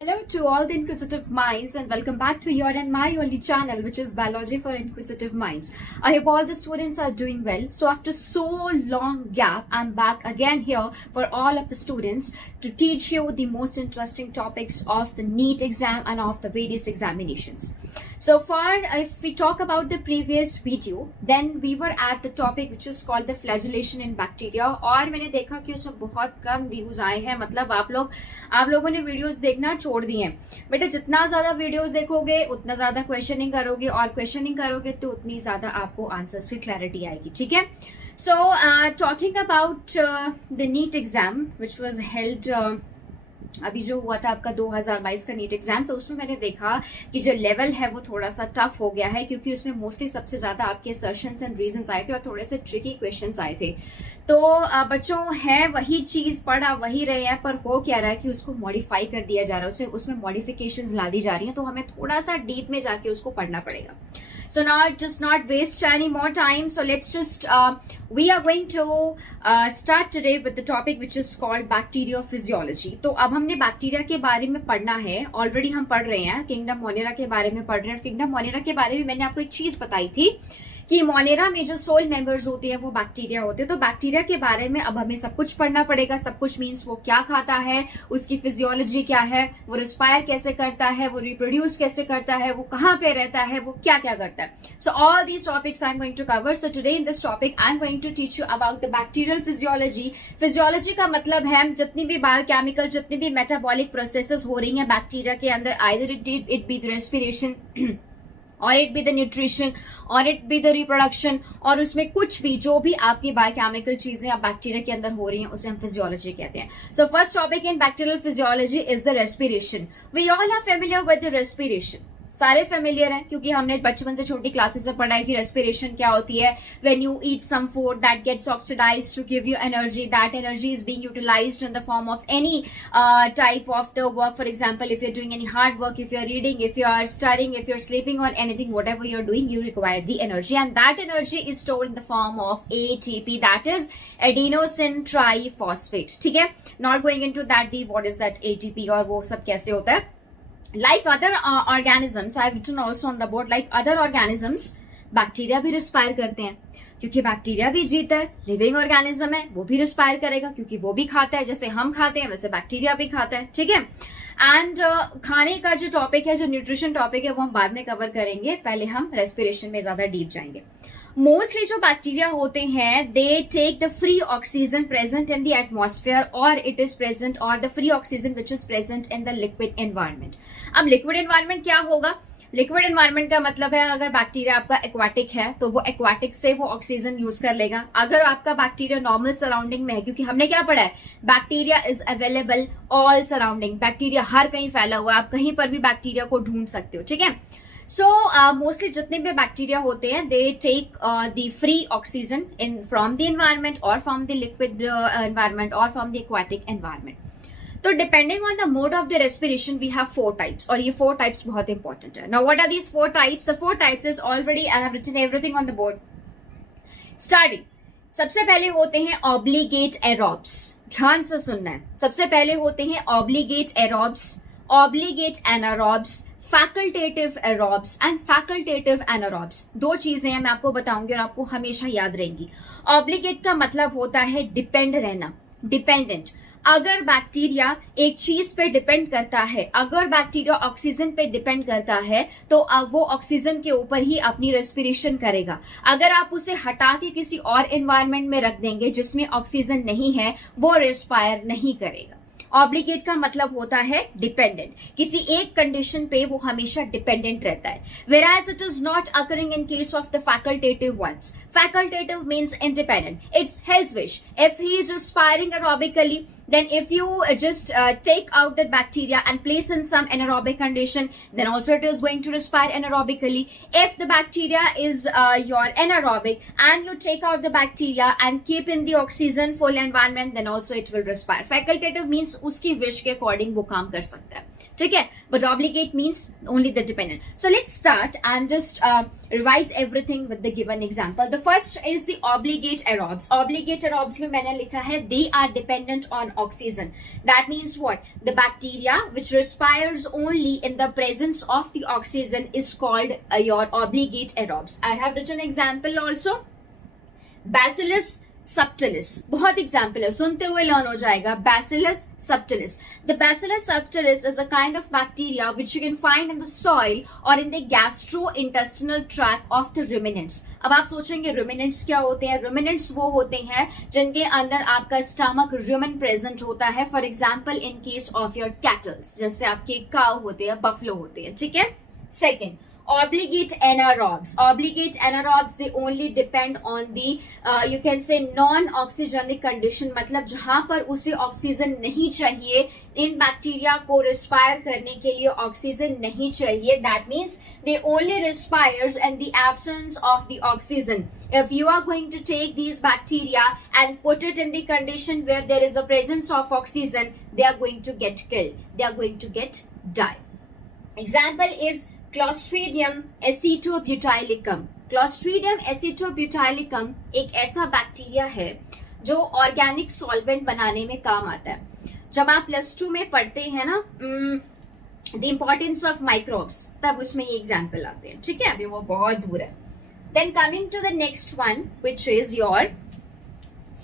Hello to all the inquisitive minds and welcome back to your and my only channel, which is Biology for Inquisitive Minds. I hope all the students are doing well. So after so long gap, I'm back again here for all of the students to teach you the most interesting topics of the NEET exam and of the various examinations. So far, if we talk about the previous video, then we were at the topic which is called the flagellation in bacteria और मैंने देखा कि उसमें बहुत कम views आए हैं. मतलब आप लोगों ने वीडियोस देखना छोड़ दिए हैं. बेटा जितना ज्यादा वीडियोस देखोगे उतना ज्यादा क्वेश्चनिंग करोगे और क्वेश्चनिंग करोगे तो उतनी ज्यादा आपको आंसर्स की क्लैरिटी आएगी. ठीक है. So talking about the NEET exam which was held अभी जो हुआ था आपका 2022 का नीट एग्जाम, तो उसमें मैंने देखा कि जो लेवल है वो थोड़ा सा टफ हो गया है क्योंकि उसमें मोस्टली सबसे ज्यादा आपके असर्शंस एंड रीजंस आए थे और थोड़े से ट्रिकी क्वेश्चंस आए थे. तो बच्चों है वही चीज पढ़ा वही रहे हैं, पर हो क्या रहा है कि उसको मॉडिफाई कर दिया जा रहा है, उसमें मॉडिफिकेशंस ला दी जा रही हैं. तो हमें थोड़ा सा डीप में जाके उसको पढ़ना पड़ेगा. So not waste any more time. So let's just we are going to start today with the topic which is called bacteriophysiology. तो अब हमने बैक्टीरिया के बारे में पढ़ना है. ऑलरेडी हम पढ़ रहे हैं किंगडम मोनेरा के बारे में पढ़ रहे हैं. किंगडम मोनेरा के बारे में मैंने आपको एक चीज बताई थी कि मोनेरा में जो सोल मेंबर्स होते हैं वो बैक्टीरिया होते हैं. तो बैक्टीरिया के बारे में अब हमें सब कुछ पढ़ना पड़ेगा. सब कुछ मीन्स वो क्या खाता है, उसकी फिजियोलॉजी क्या है, वो रिस्पायर कैसे करता है, वो रिप्रोड्यूस कैसे करता है, वो कहाँ पे रहता है, वो क्या क्या करता है. So all these topics I am going to cover. So today in this topic I am going to teach you about the bacterial physiology. Physiology का मतलब है जितनी भी बायोकेमिकल जितनी भी मेटाबॉलिक प्रोसेसेस हो रही हैं बैक्टीरिया के अंदर, either it be the respiration और इट बी द न्यूट्रिशन और इट बी द रिप्रोडक्शन, और उसमें कुछ भी जो भी आपकी बायोकेमिकल चीजें आप बैक्टीरिया के अंदर हो रही हैं उसे हम फिजियोलॉजी कहते हैं. So first topic in bacterial physiology is the respiration. We all are familiar with the respiration. सारे फेमिलियर हैं क्योंकि हमने बचपन से छोटी क्लासेस से पढ़ा है कि रेस्पिरेशन क्या होती है. When you eat some food that gets oxidised to give you energy, that energy is being utilised in the form of any type of the work. For example, if you are doing any hard work, if you are reading, if you are studying, if you are sleeping और anything whatever you are doing, you require the energy, and that energy is stored in the form of ATP, that is adenosine triphosphate. ठीक है. Not going into that deep what is that ATP और वो सब कैसे होता है. Like other organisms, I have written also on the board, like other organisms, bacteria भी respire करते हैं क्योंकि बैक्टीरिया भी जीता है, लिविंग ऑर्गेनिज्म है, वो भी रिस्पायर करेगा क्योंकि वो भी खाता है. जैसे हम खाते हैं वैसे बैक्टीरिया भी खाता है. ठीक है. एंड खाने का जो टॉपिक है, जो न्यूट्रिशन टॉपिक है, वो हम बाद में कवर करेंगे. पहले हम रेस्पिरेशन में ज्यादा डीप जाएंगे. मोस्टली जो बैक्टीरिया होते हैं they take the free oxygen present in the atmosphere और इट इज प्रेजेंट और the free oxygen which is present in the liquid environment. अब लिक्विड एनवायरमेंट क्या होगा? लिक्विड एनवायरमेंट का मतलब है अगर बैक्टीरिया आपका एक्वाटिक है तो वो एक्वाटिक से वो ऑक्सीजन यूज कर लेगा. अगर आपका बैक्टीरिया नॉर्मल सराउंडिंग में है, क्योंकि हमने क्या पढ़ा है, bacteria is available all surrounding. Bacteria हर कहीं फैला हुआ है, आप कहीं पर भी बैक्टीरिया को ढूंढ सकते हो. ठीक है. सो मोस्टली जितने भी बैक्टीरिया होते हैं they take the free oxygen in from the environment और फ्रॉम द लिक्विड एनवायरमेंट और फ्रॉम द एक्वाटिक एनवायरमेंट. तो depending on the mode of the respiration we have 4 types और ये 4 टाइप्स बहुत इंपॉर्टेंट है. Now what are these 4 types? The 4 types is already I have written everything on the board. Starting सबसे पहले होते हैं obligate aerobes. ध्यान से सुनना है. सबसे पहले होते हैं obligate aerobes, obligate anaerobes, facultative aerobes and facultative anaerobes. 2 चीजें हैं मैं आपको बताऊंगी और आपको हमेशा याद रहेंगी. ऑब्लिगेट का मतलब होता है डिपेंड रहना, डिपेंडेंट. अगर बैक्टीरिया एक चीज पे डिपेंड करता है, अगर बैक्टीरिया ऑक्सीजन पे डिपेंड करता है तो अब वो ऑक्सीजन के ऊपर ही अपनी रेस्पिरेशन करेगा. अगर आप उसे हटा के किसी और एनवायरनमेंट में रख देंगे जिसमें ऑक्सीजन नहीं है, वो रेस्पायर नहीं करेगा. ऑब्लिगेट का मतलब होता है डिपेंडेंट. किसी एक कंडीशन पे वो हमेशा डिपेंडेंट रहता है. whereas it is not occurring in case of the facultative ones. Facultative means independent. It's his wish. If he is respiring aerobically, then if you just take out the bacteria and place in some anaerobic condition, then also it is going to respire anaerobically. If the bacteria is your anaerobic and you take out the bacteria and keep in the oxygen full environment, then also it will respire. Facultative means उसकी wish के according वो काम कर सकता है. ठीक है, but obligate means only the dependent. So let's start and just revise everything with the given example. The first is the obligate aerobes. Obligate aerobes में मैंने लिखा है they are dependent on oxygen. That means what? The bacteria which respires only in the presence of the oxygen is called your obligate aerobes. I have written example also. Bacillus subtilis, बहुत example है, सुनते हुए learn हो जाएगा. Bacillus subtilis. The Bacillus subtilis is a kind of bacteria which you can find in the soil or in the gastrointestinal tract of the ruminants. अब आप सोचेंगे ruminants क्या होते हैं? Ruminants वो होते हैं जिनके अंदर आपका stomach rumen present होता है. For example, in case of your cattle, जैसे आपके cow होते हैं, buffalo होते हैं, ठीक है. Second, obligate anaerobes. Obligate anaerobes, they only depend on the you can say non-oxygenic condition, मतलब जहां पर उसे ऑक्सीजन नहीं चाहिए, इन बैक्टीरिया को रिस्पायर करने के लिए ऑक्सीजन नहीं चाहिए. That means they only respires in the absence of the oxygen. If you are going to take these bacteria and put it in the condition where there is a presence of oxygen, they are going to get killed. They are going to get die. Example is Clostridium acetobutylicum. Clostridium acetobutylicum एक ऐसा bacteria है जो organic solvent बनाने में काम आता है. जब आप +2 में पढ़ते हैं ना द इम्पोर्टेंस ऑफ माइक्रोब्स, तब उसमें ये एग्जाम्पल आते हैं, ठीक है. अभी वो बहुत दूर है. Then coming to the next one which is your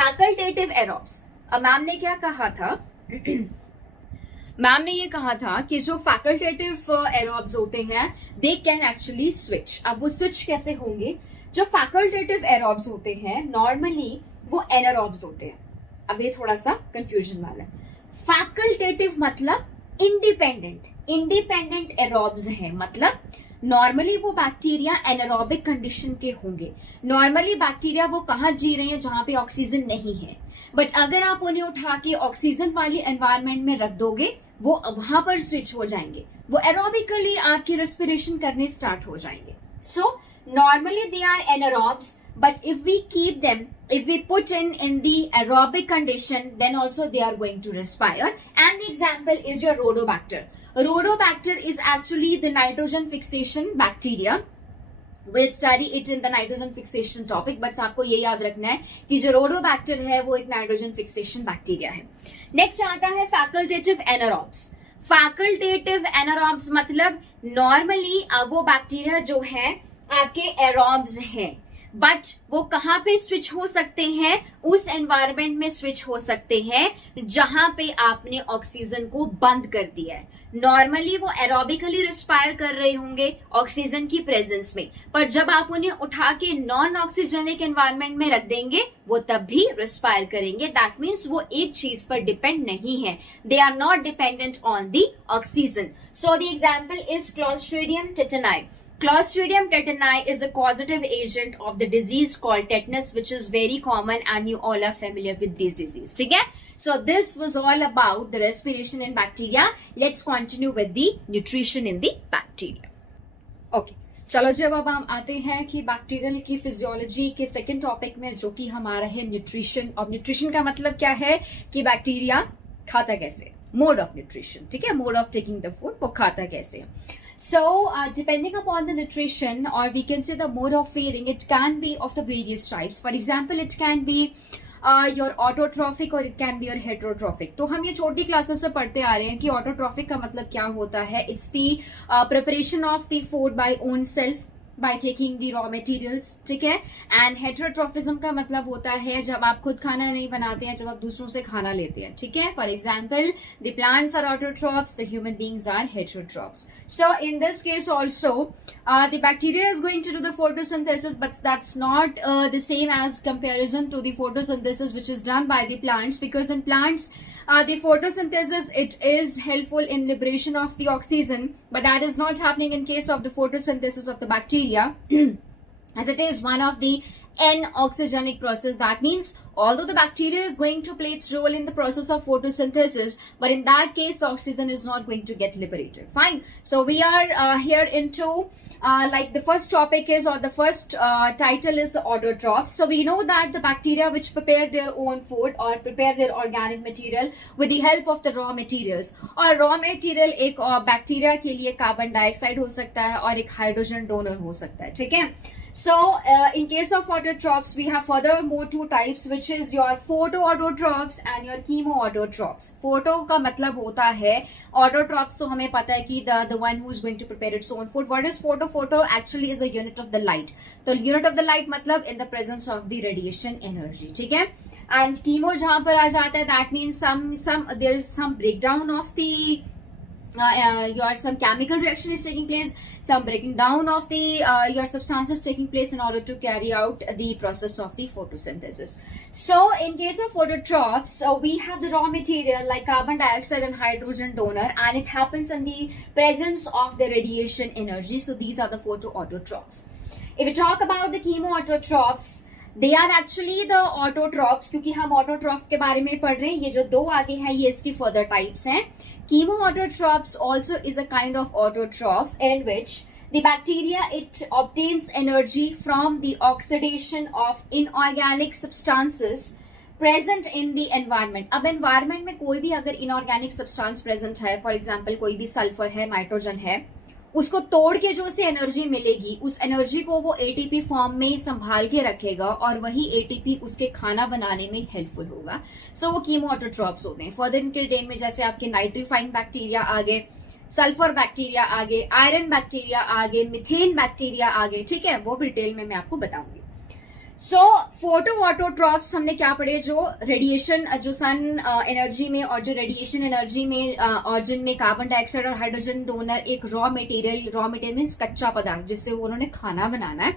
facultative aerobes. अब मैम ने क्या कहा था? मैम ने ये कहा था कि जो फैकल्टेटिव एरोब्स होते हैं दे कैन एक्चुअली स्विच. अब वो स्विच कैसे होंगे? जो फैकल्टेटिव एरोब्स होते हैं नॉर्मली वो एनारोब्स होते हैं. अब ये थोड़ा सा कंफ्यूजन वाला है. फैकल्टेटिव मतलब इंडिपेंडेंट. इंडिपेंडेंट एरोब्स है मतलब नॉर्मली वो बैक्टीरिया एनारोबिक कंडीशन के होंगे. नॉर्मली बैक्टीरिया वो कहाँ जी रहे हैं जहां पे ऑक्सीजन नहीं है, बट अगर आप उन्हें उठा के ऑक्सीजन वाली एनवायरमेंट में रख दोगे वो वहां पर स्विच हो जाएंगे. वो एरोबिकली आपकी रेस्पिरेशन करने स्टार्ट हो जाएंगे. So normally they are anaerobes, but if we keep them, if we put in the aerobic condition, then also they are going to respire. And the example is your Rhodobacter. Rhodobacter is actually the nitrogen fixation bacteria. We'll study it in the nitrogen fixation topic, but आपको ये याद रखना है कि जो Rhodobacter है वो एक nitrogen fixation bacteria है. Next आता है facultative anaerobes. Facultative anaerobes मतलब normally वो बैक्टीरिया जो है आपके एरोब्स हैं, बट वो कहाँ पे स्विच हो सकते हैं? उस एनवायरमेंट में स्विच हो सकते हैं जहां पे आपने ऑक्सीजन को बंद कर दिया है. नॉर्मली वो एरोबिकली रिस्पायर कर रहे होंगे ऑक्सीजन की प्रेजेंस में, पर जब आप उन्हें उठा के नॉन ऑक्सीजनिक एनवायरमेंट में रख देंगे वो तब भी रिस्पायर करेंगे. दैट मीन्स वो एक चीज पर डिपेंड नहीं है. They are not dependent on the oxygen. So the example is Clostridium tetani. Clostridium tetani is the causative agent of the disease called tetanus, which is very common and you all are familiar with this disease. ठीक है? So this was all about the respiration in bacteria. Let's continue with the nutrition in the bacteria. Okay. चलो जी, अब हम आते हैं कि bacterial की physiology के सेकेंड टॉपिक में, जो कि हमारा है न्यूट्रिशन. और न्यूट्रिशन का मतलब क्या है कि बैक्टीरिया खाता कैसे, मोड ऑफ न्यूट्रिशन. ठीक है, mode of taking the food, वो खाता कैसे. So, depending upon the nutrition, or we can say the mode of feeding, it can be of the various types. For example, it can be your autotrophic or it can be your heterotrophic. तो हम ये छोटी classes से पढ़ते आ रहे हैं कि autotrophic का मतलब क्या होता है. It's the preparation of the food by own self by taking the raw materials. ठीक है. And heterotrophism का मतलब होता है जब आप खुद खाना नहीं बनाते हैं, जब आप दूसरों से खाना लेते हैं. ठीक है. For example, the plants are autotrophs, the human beings are heterotrophs. So in this case also, the bacteria is going to do the photosynthesis, but that's not the same as comparison to the photosynthesis which is done by the plants, because in plants the photosynthesis, it is helpful in liberation of the oxygen, but that is not happening in case of the photosynthesis of the bacteria as it is one of the N-oxygenic process. That means although the bacteria is going to play its role in the process of photosynthesis, but in that case the oxygen is not going to get liberated. Fine. So we are here into like the first topic is, or the first title is the autotrophs. So we know that the bacteria which prepare their own food or prepare their organic material with the help of the raw materials. और raw material एक bacteria के लिए carbon dioxide हो सकता है और एक hydrogen donor हो सकता है. ठीक है. So, in case of autotrophs, we have furthermore two types, which is your photoautotrophs and your chemoautotrophs. Photo का मतलब होता है, autotrophs तो हमें पता है कि the one who is going to prepare its own food. What is photo? Photo actually is a unit of the light. तो unit of the light मतलब in the presence of the radiation energy. ठीक है? And chemo जहाँ पर आ जाता है, that means there is some breakdown of the some chemical reaction is taking place, some breaking down of the your substances taking place in order to carry out the process of the photosynthesis. So in case of autotrophs, we have the raw material like carbon dioxide and hydrogen donor, and it happens in the presence of the radiation energy. So these are the photoautotrophs. If we talk about the chemoautotrophs, they are actually the autotrophs. क्योंकि हम autotroph के बारे में पढ़ रहे हैं, ये जो दो आगे हैं ये इसकी further types हैं. Chemoautotrophs also is a kind of autotroph in which the bacteria, it obtains energy from the oxidation of inorganic substances present in the environment. अब environment में कोई भी अगर inorganic substance present है, for example कोई भी sulfur है, nitrogen है, उसको तोड़ के जो उसे एनर्जी मिलेगी, उस एनर्जी को वो एटीपी फॉर्म में संभाल के रखेगा और वही एटीपी उसके खाना बनाने में हेल्पफुल होगा. सो वो कीमोऑटोट्रॉप्स होते हैं. फर्दर इनके डेन में जैसे आपके नाइट्रीफाइंग बैक्टीरिया आगे, सल्फर बैक्टीरिया आगे, आयरन बैक्टीरिया आगे, मिथेन बैक्टीरिया आगे. ठीक है, वो डिटेल में मैं आपको बताऊंगी. सो फोटोऑटोट्रॉफ्स हमने क्या पढ़े, जो रेडिएशन, जो सन एनर्जी में और जो रेडिएशन एनर्जी में और जिनमें कार्बन डाइऑक्साइड और हाइड्रोजन डोनर एक रॉ मटेरियल मीन्स कच्चा पदार्थ जिससे उन्होंने खाना बनाना है.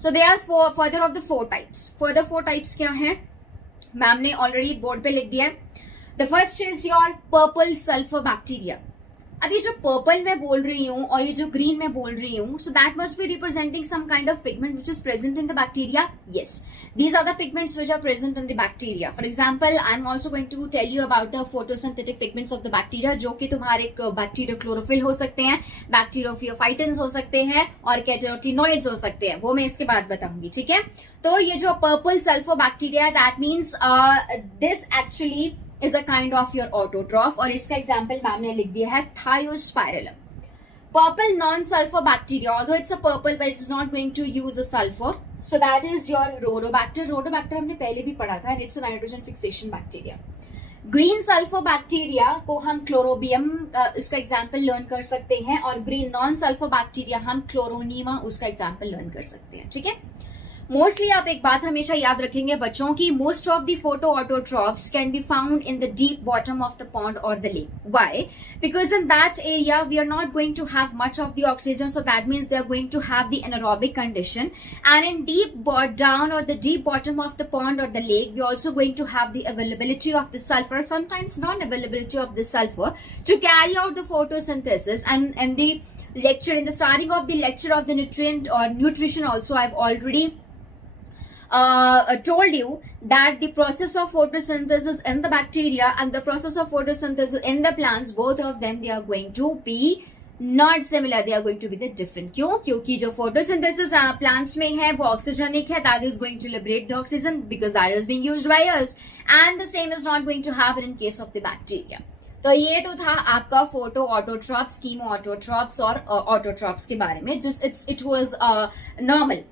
So they are further of the four types. Further four types क्या है, मैम ने ऑलरेडी बोर्ड पे लिख दिया है. The first is your purple sulphur bacteria. अब ये जो पर्पल मैं बोल रही हूँ और ये जो ग्रीन मैं बोल रही हूँ, so that must be representing some kind of pigment which is present in the bacteria. Yes, these are the pigments which are present in the bacteria. For example, I am also going to tell you about the photosynthetic pigments of the bacteria, जो कि तुम्हारे bacterio chlorophyll हो सकते हैं, बैक्टीरियोफियोफाइटिन्स हो सकते हैं और कैरोटिनॉइड्स हो सकते हैं. वो मैं इसके बाद बताऊंगी. ठीक है, तो ये जो purple sulphur bacteria, that means this actually is a kind of your autotroph, और इसका एग्जाम्पल मैम ने लिख दिया है Thiospirillum. Purple non-sulfur bacteria, although it's a purple but it's not going to use a sulfur, so that is your Rhodobacter. Rhodobacter हमने पहले भी पढ़ा था, and it's a nitrogen fixation bacteria. Green sulphur bacteria को हम Chlorobium उसका example learn कर सकते हैं, और ग्रीन नॉन सल्फर बैक्टीरिया हम क्लोरोनीमा उसका एग्जाम्पल लर्न कर सकते हैं. ठीक है, मोस्टली आप एक बात हमेशा याद रखेंगे बच्चों की, most of the photoautotrophs can be found in the deep bottom of the pond और the lake. Why? Because in that area we are not going to have much of the oxygen, so that means they are going to have the anaerobic condition. And in deep down और the deep bottom of the pond और the lake we also going to have the availability of the sulphur, sometimes non availability of the sulphur, to carry out the photosynthesis. And the lecture, in the starting of the lecture of the nutrient or nutrition also, I've already told you that the process of photosynthesis in the bacteria and the process of photosynthesis in the plants, both of them, they are going to be not similar, they are going to be the different. क्यों? क्योंकि जो photosynthesis plants में है वो oxygenic है, that is going to liberate the oxygen because that is being used by us, and the same is not going to happen in case of the bacteria. तो ये तो था आपका फोटो ऑटोट्रॉफ्स, कीमो ऑटोट्रॉफ्स और autotrophs के बारे में. Just it was normal,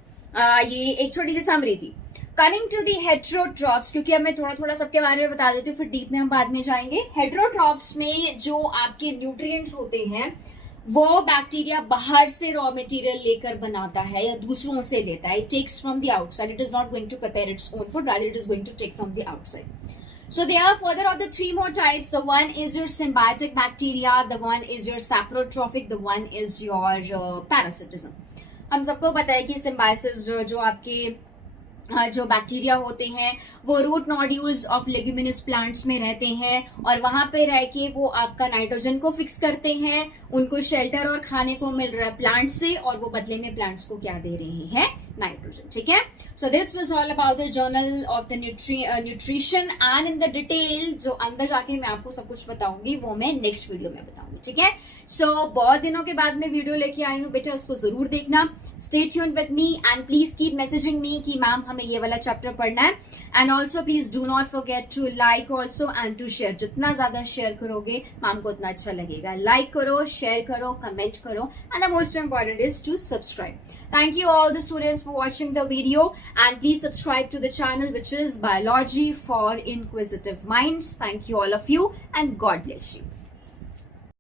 ये एक छोटी सी समरी थी. कमिंग टू दी हेट्रोट्रॉफ्स, क्योंकि अब मैं थोड़ा थोड़ा सबके बारे में बता देती हूँ, फिर डीप में हम बाद में जाएंगे. हेट्रोट्रॉफ्स में जो आपके न्यूट्रिएंट्स होते हैं वो बैक्टीरिया बाहर से रॉ मटेरियल लेकर बनाता है या दूसरों से लेता है. It takes from the outside, it is not going to prepare its own food, rather it is going to take from the outside. So there are further of the three more types. The one is your symbiotic bacteria, the one is your saprotrophic, the one is your parasitism. हम सबको पता है कि symbiosis जो आपके जो bacteria होते हैं वो root nodules of leguminous plants में रहते हैं और वहां पे रह के वो आपका नाइट्रोजन को फिक्स करते हैं. उनको शेल्टर और खाने को मिल रहा है प्लांट से और वो बदले में प्लांट्स को क्या दे रहे हैं, nitrogen. ठीक है? So this was all about the journal of the nutrition and in the detail जो अंदर जाके मैं आपको सब कुछ बताऊंगी वो मैं नेक्स्ट वीडियो में बताऊंगी. ठीक है? So बहुत दिनों के बाद मैं वीडियो लेके आई हूँ बेटा, उसको जरूर देखना. Stay tuned with me and please keep messaging me कि मैम हमें ये वाला चैप्टर पढ़ना है. And also please do not forget to like also and to share. जितना ज्यादा शेयर करोगे मैम को उतना अच्छा लगेगा. लाइक करो, शेयर करो, कमेंट करो and the most important is to subscribe. Thank you all the students for watching the video and please subscribe to the channel which is Biology for Inquisitive Minds. Thank you all of you and God bless you.